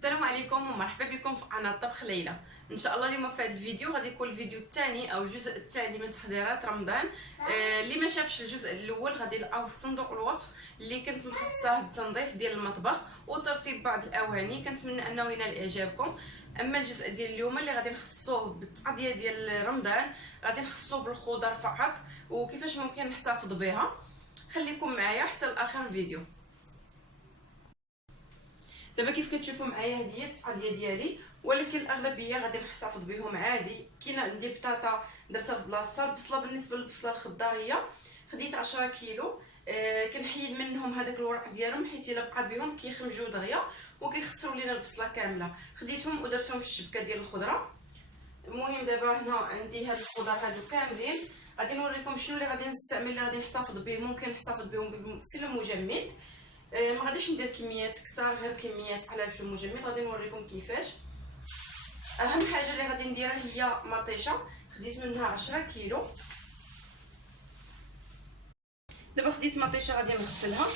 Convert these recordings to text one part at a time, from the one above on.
السلام عليكم ومرحبا بكم في قناه طبخ ليلى. ان شاء الله اليوم في هذا الفيديو غادي يكون الفيديو الثاني او الجزء الثاني من تحضيرات رمضان. اللي ما شافش الجزء الاول غادي يلقاوه في صندوق الوصف اللي كنت مخصصاه بالتنظيف ديال المطبخ وترتيب بعض الاواني. كنتمنى انه ينال اعجابكم. اما الجزء ديال اليوم اللي غادي نخصصوه بالتقضيه ديال رمضان غادي نخصصوه بالخضر فقط وكيفاش ممكن نحتفظ بها. خليكم معايا حتى لاخر الفيديو. دابا كيف كتشوفوا معايا هذه هي التقضيه ديالي، ولكن الاغلبيه غادي نحتفظ بهم عادي. كاينه عندي بطاطا درتها في بلاصه. البصله بالنسبه للبصله الخضاريه خديت 10 كيلو. كنحيد منهم هذاك الورق ديالهم حيت الا بقى بهم كيخمجوا دغيا وكيخسروا لينا البصله كامله. خديتهم ودرتهم في الشبكه ديال الخضره. المهم دابا هنا عندي هاد الخضر هادو كاملين. غادي نوريكم شنو اللي غادي نستعمل اللي غادي نحتفظ به. ممكن نحتفظ بهم في المجمد. ما غاديش ندير كميات كثار، غير كميات قلال في المجمد. غادي نوريكم كيفاش. اهم حاجه اللي غادي نديرها هي مطيشه. خديت منها 10 كيلو. دابا خديت مطيشه غادي نغسلها.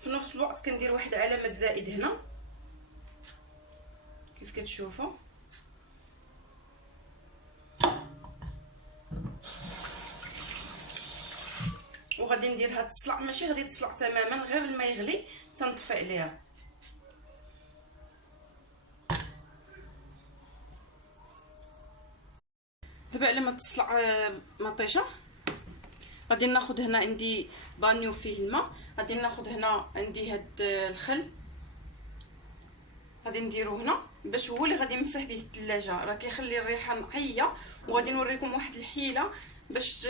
في نفس الوقت كندير واحد علامه زائد هنا كيف كتشوفوا. وغادي نديرها تصلع، ماشي غادي تصلع تماما، غير الماء يغلي تنطفي عليها. دابا على ما تصلع مطيشه غادي ناخذ هنا عندي بانيو فيه الماء. غادي ناخذ هنا عندي هاد الخل غادي نديرو هنا باش هو اللي غادي نمسح به الثلاجه. راه كيخلي الريحه نقيه. وغادي نوريكم واحد الحيله باش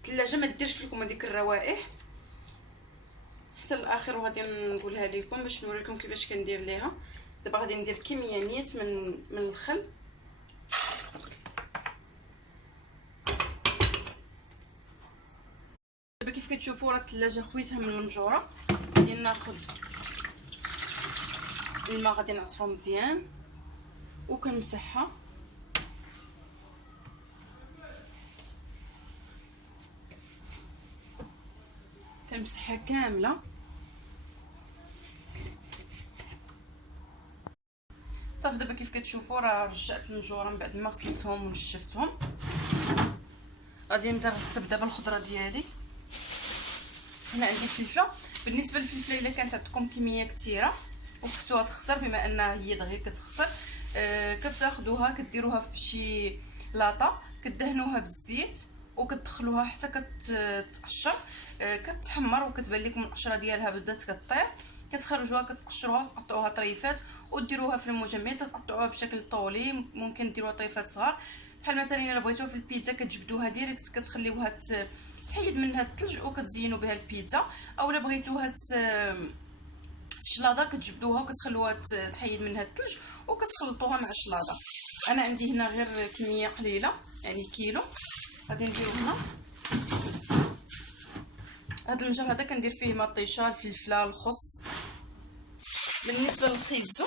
الثلاجه ما ديرش لكم هذيك الروائح حتى الاخر، وغادي نقولها لكم باش نوريكم كيفاش كندير ليها. دابا غادي ندير كميه نيت من الخل. دابا كيف كتشوفوا راه الثلاجه خويتها من المجوره. غادي ناخذ الماء غادي نعصرو مزيان وكنمسحها. كنمسحها كامله. صافي دابا كيف كتشوفوا راه رجعت المجوره من بعد ما غسلتهم ونشفتهم. غادي نبدا نرتب دابا الخضره ديالي. هنا عندي فلفله. بالنسبه للفلفله الا كانت عندكم كميه كثيره وخفتوها تخسر بما انها هي دغيا كتخسر، كتاخذوها كديروها في شي لاطه كدهنوها بالزيت وكتدخلوها حتى كتقشر. كتحمر وكتبان لكم القشره ديالها بدات كطير. كتخرجوها كتقشروها وتقطعوها طريفات وديروها في المجمد. تقطعوها بشكل طولي، ممكن ديروها طريفات صغار. بحال مثلا الا بغيتوها في البيتزا كتجبدوها ديريكت كتخليوها تحيد منها الثلج وكتزينوا بها البيتزا. اولا بغيتوها في الشلاضه كتجبدوها وكتخلوها تحيد منها الثلج وكتخلطوها مع الشلاضه. انا عندي هنا غير كميه قليله يعني كيلو. غادي نديرو هنا. هذا المجر هذا كندير فيه مطيشه، الفلفله، الخس. بالنسبه للخيزو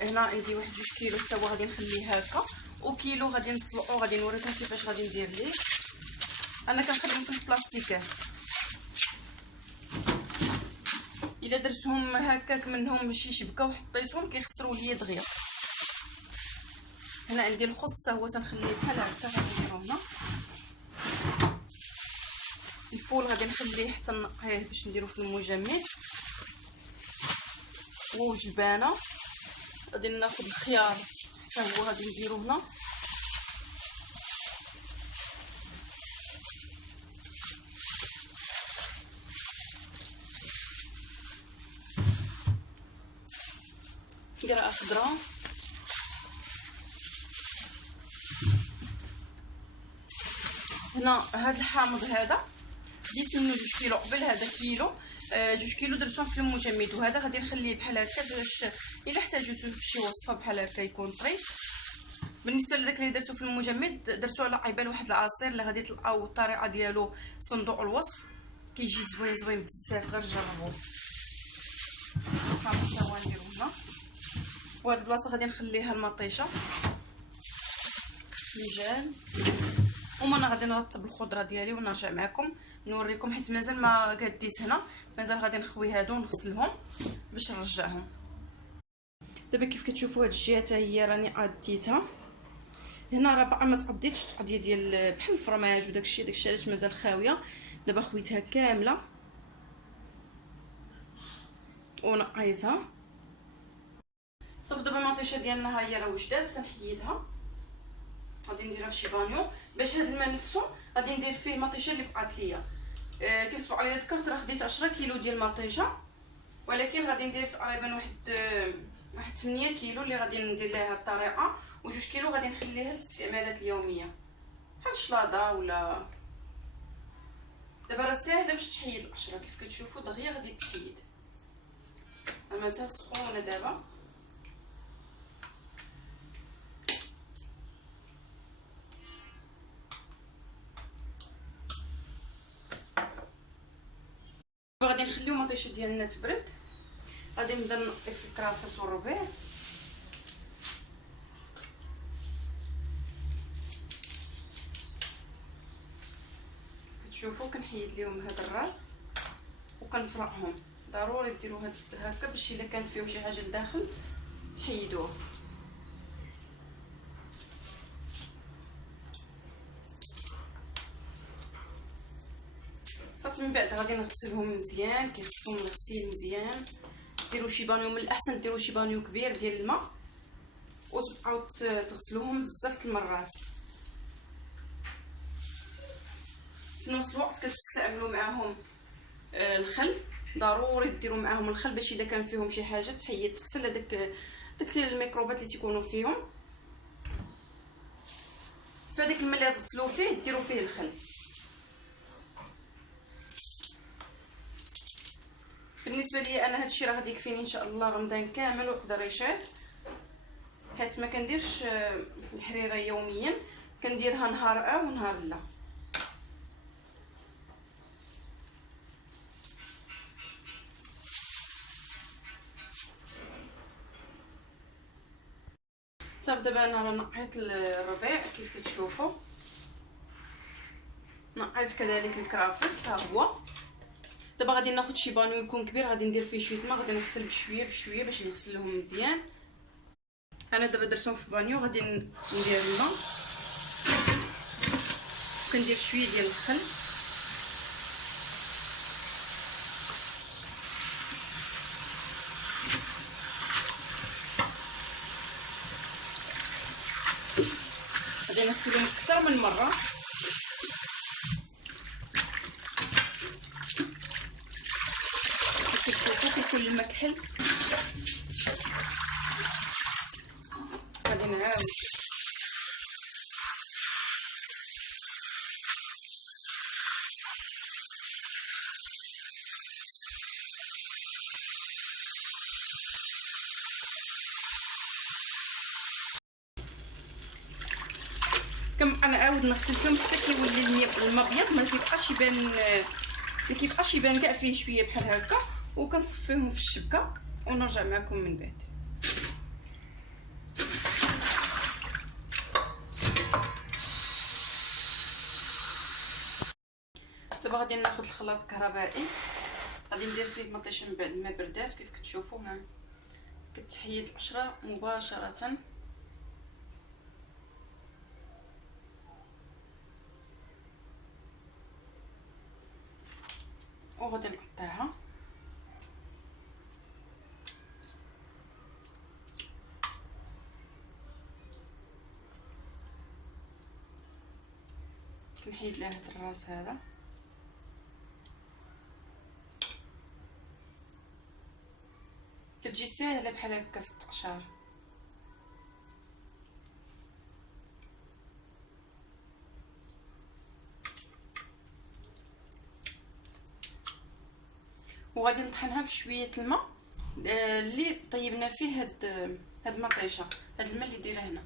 هنا عندي 1 2 كيلو حتى هو غادي نخليه هكا، وكيلو غادي نسلقو. غادي نوريكم كيفاش غادي ندير ليه. انا كنخليهم في البلاستيكات. الا درتهم هكاك منهم بشي شبكه وحطيتهم كيخسروا ليا دغيا. هنا عندي الخس حتى هو تنخليه بحال هكا. غادي نديرو هنا. الفول غادي نخليه حتى نقيه باش نديرو في المجمد. وجبانه غادي ناخذ الخيار حتى هو غادي نديرو هنا. نديرها خضراء. هنا هذا الحامض هذا ديت منه 2 كيلو قبل. هذا كيلو 2 كيلو درتهم في المجمد. وهذا غادي نخليه بحال هكا باش الا احتاجوتو في شي وصفه بحال هكا يكون طريف. بالنسبه لذاك اللي درتو في المجمد درتو على قيبان واحد العصير اللي غادي تلقاو الطريقه ديالو في صندوق الوصف. كيجي زوين بزاف، غير جربوه. حتى هو نديرو هنا. وهاد البلاصه غادي نخليها المطيشه الفنجان. وما انا غادي نرتب الخضره ديالي ونرجع معكم نوريكم، حيت مازال ما قاديت هنا، مازال غادي نخوي هادو ونغسلهم باش نرجعهم. دابا كيف كتشوفوا هاد الجهه حتى هي راني عديتها. هنا راه باقا ما تعضيتش تعضيه ديال بحال الفرماج وداكشي علاش مازال خاويه. دابا خويتها كامله ونقيتها صافي. دابا المطيشه ديالنا ها هي راه وجدات، سنحيدها. غادي نديرها في شي بانيو باش هاد الماء نفسو غادي ندير فيه مطيشه اللي بقات ليا. كيف سبق عليا ذكرت راه خديت 10 كيلو ديال المطيشه، ولكن غادي ندير تقريبا واحد 8 كيلو اللي غادي ندير ليها الطريقه، و2 كيلو غادي نخليها للاستعمالات اليوميه بحال الشلاضه ولا. دابا راه ساهله باش تحيد القشره، كيف كتشوفوا دغيا غادي تحيد. مازال سخونه دابا. غادي نخليو المطيشه ديالنا تبرد. غادي نبدا نقي في الكرافس والربيع. كتشوفوا كنحيد ليهم هذا الراس وكنفرقهم. ضروري ديروا هكا باش الا كان فيهم شي حاجه لداخل تحيدوه. صافي من بعد غادي نغسلهم مزيان كيخصهم الغسيل مزيان. ديروا شي بانيو، من الاحسن ديروا شي بانيو كبير ديال الماء وتبقاو تغسلوهم بزاف المرات. في نفس الوقت كتستعملوا معاهم الخل. ضروري ديروا معاهم الخل باش اذا كان فيهم شي حاجه تحيد، تقتل داك الميكروبات اللي تيكونوا فيهم. فهاداك الماء اللي غسلوه فيه ديروا فيه الخل. بالنسبه لي انا هادشي راه غادي يكفيني ان شاء الله رمضان كامل ويقدر يشاد، حيت ما كنديرش الحريره يوميا، كنديرها نهار ونهار لا. صافي دابا انا راه نقيت الربيع كيف كتشوفوا، نقيت كذلك الكرافس ها هو. دابا غادي ناخذ شي بانيو يكون كبير، غادي ندير فيه شويه الماء، غادي نغسل بشويه بشويه باش نغسلهم مزيان. انا دابا درتهم في بانيو، غادي ندير الماء، كندير شويه ديال الخل، غادي نغسلهم اكثر من مره. كتشوفوا كيكون الماء كحل. غادي نعاود كنبقى نعاود نغسل فيهم حتى كيولي الماء ابيض، ما كيبقاش يبان كاع فيه شويه بحال هكا، وكنصفيهم في الشبكه ونرجع معكم من بعد. دابا غادي ناخذ الخلاط الكهربائي، غادي ندير فيه المطيشه من بعد ما بردات. كيف كتشوفوا ها كتحيد القشره مباشره. وغادي نقطعها. كنحيد لها هاد الراس هذا. كتجي ساهله بحال هكا في التقشار. وغادي نطحنها بشويه الماء اللي طيبنا فيه هاد المطيشه، هاد الماء اللي دايره هنا.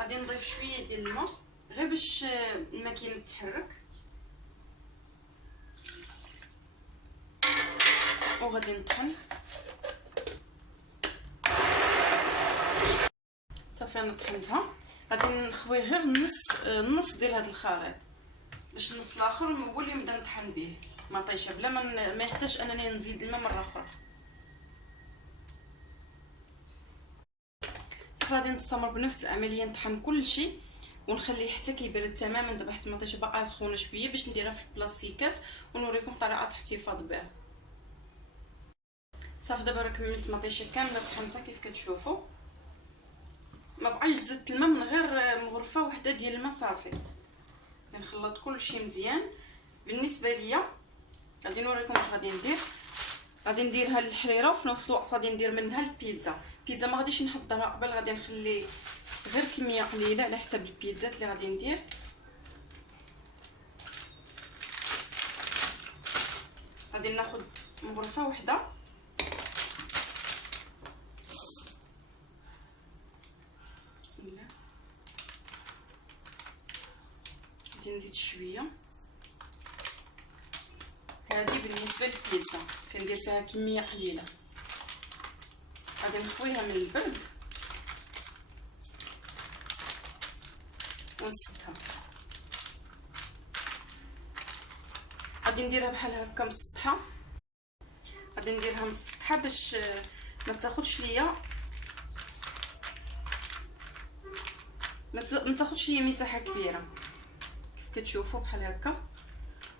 غادي نضيف شويه ديال الماء غير باش الماكينه تحرك، وغادي نطحن. صافي انا طحنتها. غادي نخوي غير النص ديال هذا الخليط باش النص الاخر هو اللي نبدا نطحن به مطيشه بلا ما يحتاج انني نزيد الماء مره اخرى. صافي غادي نستمر بنفس العمليه نطحن كل شيء ونخليه حتى كيبرد تماما. دابا حيت المطيشه باقا سخونه شويه باش نديرها في البلاستيكات ونوريكم طريقه الاحتفاظ بها. صافي دابا راه كملت المطيشه كامله طحنتها كيف كتشوفوا. ما بقاش زدت الماء من غير مغرفه واحده ديال الماء صافي. نخلط كل شيء مزيان. بالنسبه ليا غادي نوريكم واش غادي ندير. غادي نديرها الحريره وفي نفس الوقت غادي ندير منها البيتزا. البيتزا ما غاديش نحضرها قبل، غادي نخلي غير كميه قليله على حسب البيتزات اللي غادي ندير. غادي ناخذ مغرفه واحده بسم الله. غادي نزيد شويه. هذه بالنسبه للبيتزا كندير فيها كميه قليله. غادي نخويها من البرد ونسدها. غادي نديرها بحال هكا مسطحه. غادي نديرها مسطحه باش ما تاخذش ليا ما تاخذش ليا مساحه كبيره كيف كتشوفوا بحال هكا.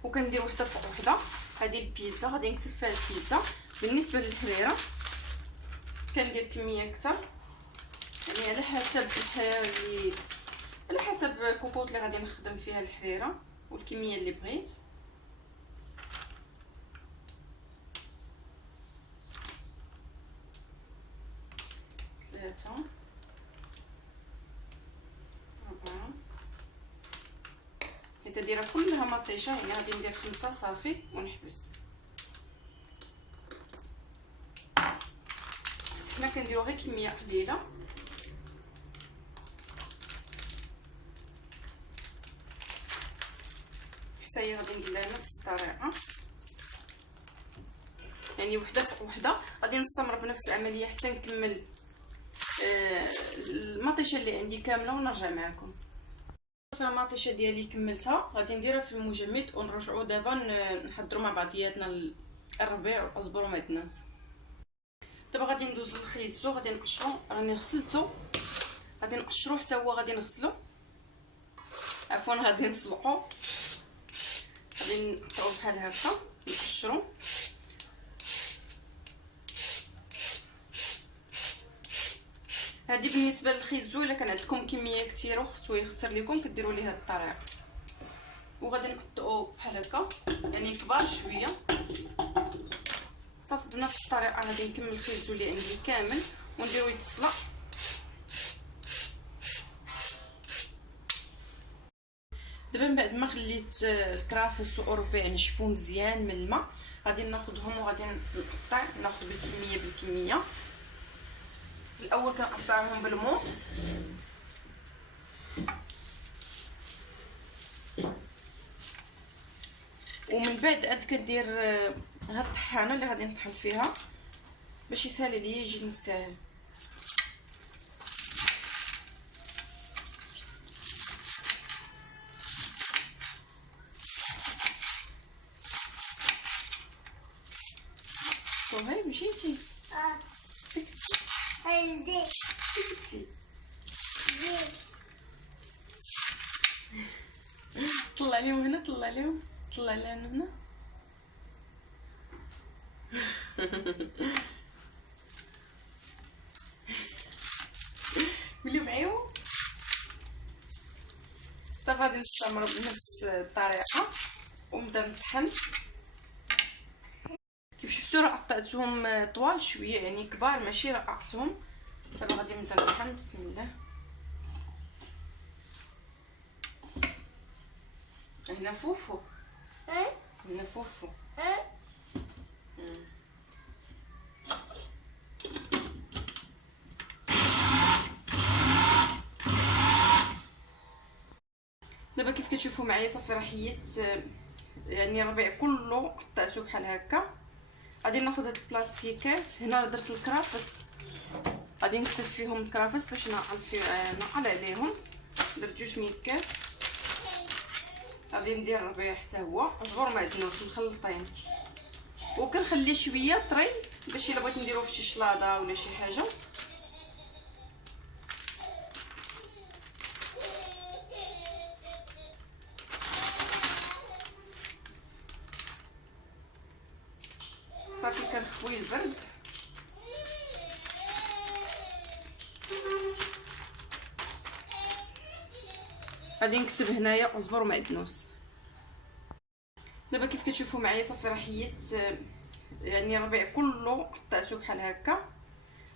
وكندير وحده فوق وحده. هذه البيتزا غادي نكتب فيها البيتزا. بالنسبه للحريره كندير كميه اكثر، يعني على حسب الحريره اللي على حسب الكوكوط اللي غادي نخدم فيها الحريره والكميه اللي بغيت. ثلاثة 4 حيت دايره كلها مطيشه، يعني غادي ندير 5 صافي ونحبس. حنا كنديرو غير كميه قليله. حتى هي غادي ندير لها نفس الطريقه، يعني وحده فوق وحده. غادي نستمر بنفس العمليه حتى نكمل المطيشه اللي عندي كامله ونرجع معكم. صافي المطيشه ديالي كملتها. غادي نديرها في المجمد ونرجعوا دابا نحضروا مع بعضياتنا الربيع والعزبر ومعدنوس. دابا غادي ندوز للخيزو. غادي نقشرو، راني غسلته. غادي نقشرو حتى هو غادي نغسلو، عفوا غادي نسلقو. غادي نقطعو بحال هكا نقشرو. هذه بالنسبه للخيزو. الا كان عندكم كميه كثيره وخفتو يخسر لكم كديروا ليه هذه الطريقه. وغادي نقطعو بحال هكا يعني كبار شويه. صافي بنفس الطريقه غادي نكمل الخيزو اللي عندي كامل ونديرو يتسلق. دابا من بعد ما خليت الكرافس واوروبي نشفو مزيان من الماء، غادي ناخذهم وغادي نقطع. ناخذ بالكميه. الاول كنقطعهم بالموس، ومن بعد عاد كندير هاد الطحانه اللي غادي نطحن فيها باش يسهل عليا يجيني ساهل. صهيب مشيتي؟ فكتي طلع لهم هنا، طلع لهم، طلع لنا هنا. قولي معايا. صافي غادي نستمر بنفس الطريقه ونبدا نطحن. كيف شفتوا راه قطعتهم طوال شويه، يعني كبار ماشي رقعتهم. دابا غادي نبدا نطحن. بسم الله. هنا فوفو، هنا فوفو. دابا كيف كتشوفوا معايا صافي راه حيدت يعني الربيع كله قطعته بحال هكا. غادي ناخذ هاد البلاستيكات. هنا درت الكرافس غادي نكتب فيهم الكرافس باش نعقل عليهم. درت 2 ميكات. غادي ندير الربيع حتى هو صغور معدنوس مخلطين، وكنخلي شويه طري باش الا بغيت نديرو في شي شلاضه ولا شي حاجه. صافي كنخوي البرد. غادي نكتب هنايا عزبر ومعدنوس. دابا كيف كتشوفوا معايا صافي راه حيدت يعني الربيع كله قطعته بحال هكا.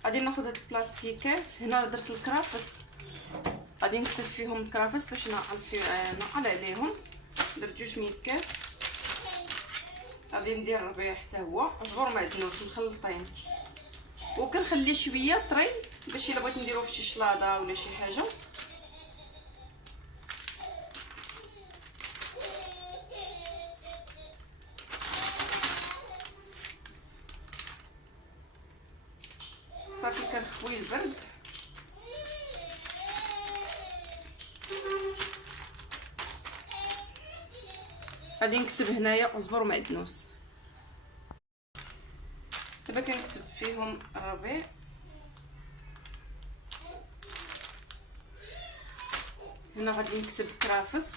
غادي ناخذ هاد البلاستيكات. هنا درت الكرافس، غادي نكتب فيهم الكرافس باش نعقل عليهم. درت 2 ميكات. غادي ندير الربيع حتى هو صغور معدنوس مخلطين، وكنخلي شويه طري باش الا بغيت نديرو في شي شلاضه ولا شي حاجه. صافي كنخوي البرد. غادي نكتب هنايا عزبر ومعدنوس. دابا كنكتب فيهم الربيع. هنا غادي نكتب كرافس.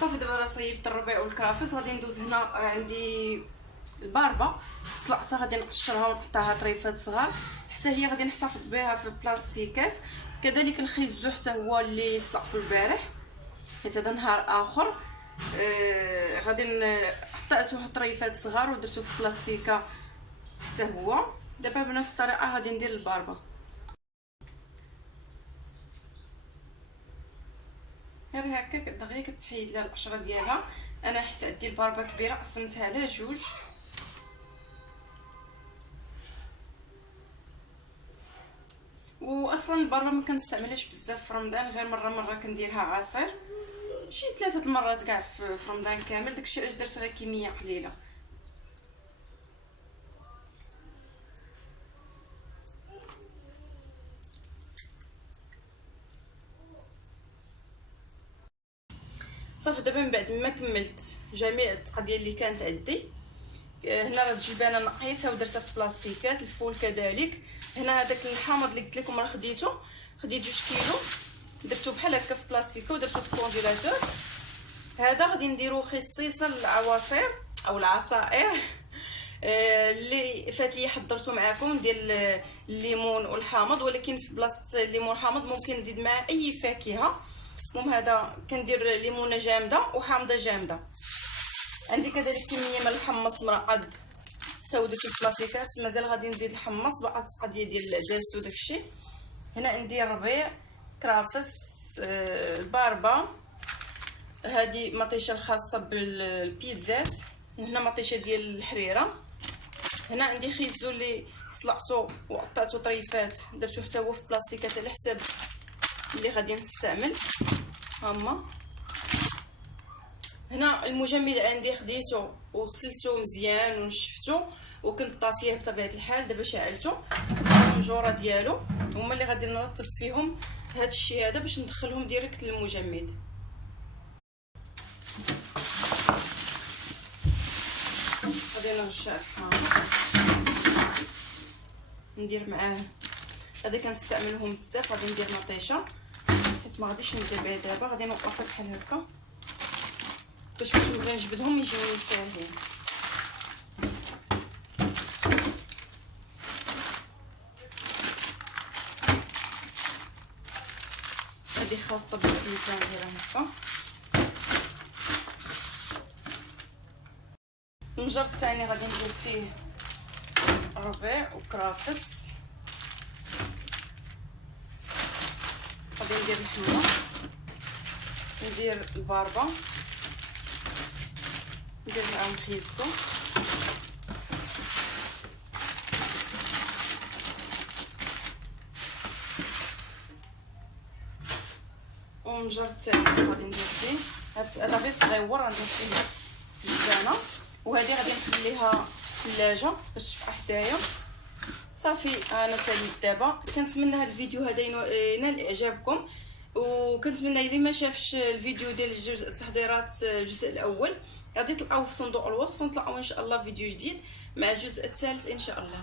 صافي دابا راه صيبت الربيع والكرافس. غادي ندوز هنا، راه عندي الباربه سلقتها، غادي نقشرها ونقطعها طريفات صغار حتى هي غادي نحتفظ بها في بلاستيكات. كذلك الخيزو حتى هو اللي سلقته البارح حيت هذا نهار اخر. غادي قطعته طريفات صغار ودرته في بلاستيكه حتى هو. دابا بنفس الطريقه غادي ندير الباربه. غير هكا دغيا كتحيد لها القشره ديالها. انا حيت عندي الباربه كبيره قسمتها على جوج. واصلا الباربه ما كنستعملهاش بزاف في رمضان، غير مره كنديرها عصير، شي 3 المرات كاع في رمضان كامل. داكشي علاش درت غير كميه قليله. صافي دابا من بعد ما كملت جميع التقضيه اللي كانت عندي، هنا راه الجبانه نقيتها ودرتها في بلاستيكات. الفول كذلك. هنا هذاك الحامض اللي قلت لكم راه خديت 2 كيلو، درتو بحال هكا في بلاستيكه ودرتو في الكونجيلاتور. هذا غادي نديرو خصيصا للعواصير او العصائر. اللي فات لي حضرته معكم ديال الليمون والحامض، ولكن في بلاصه الليمون والحامض ممكن نزيد معاه اي فاكهه. المهم هذا كندير ليمونه جامده وحامضه جامده. عندي كذلك كميه من الحمص مرقد حتى هو درتو في البلاصيكات. مازال غادي نزيد الحمص باقا التقضيه ديال الداس وداكشي. هنا عندي الربيع، كرافس، الباربه، هذه مطيشه الخاصه بالبيتزات، وهنا مطيشه ديال الحريره. هنا عندي خيزو اللي سلقته وقطعته طريفات، درتو حتى هو في بلاستيكات على حساب اللي غادي نستعمل. هما هنا المجمد عندي خديته وغسلته مزيان ونشفته وكنت طافيه بطبيعه الحال. دابا شعلته، خديت النجوره ديالو هما اللي غادي نرطب فيهم هذا الشيء هذا باش ندخلهم ديريكت للمجمد. غادي نرجع الحامض ندير معاه. هذا كنستعملهم بزاف. غادي ندير مطيشه حيت ما غاديش نبدا بها دابا، غادي نوقفها بحال هكا باش نبغي نجبدهم يجيوني ساهلين. هذه خاصه بالميزان ديالها هكا. المجر الثاني غادي ندير فيه الربيع وكرافس. غادي ندير الحمص، ندير الباربه، ندير معاهم خيزو، والمجر الثاني غادي ندير فيه هذا غير صغيور غندير فيه مزيانه. وهذه غادي نخليها في الثلاجه باش تبقى حدايا. صافي انا ساليت دابا. كنتمنى هذا الفيديو هذا ينال اعجابكم، وكنتمنى اللي ما شافش الفيديو ديال الجزء التحضيرات الجزء الاول غادي تلقاوه في صندوق الوصف، ونطلعوا ان شاء الله فيديو جديد مع الجزء الثالث ان شاء الله.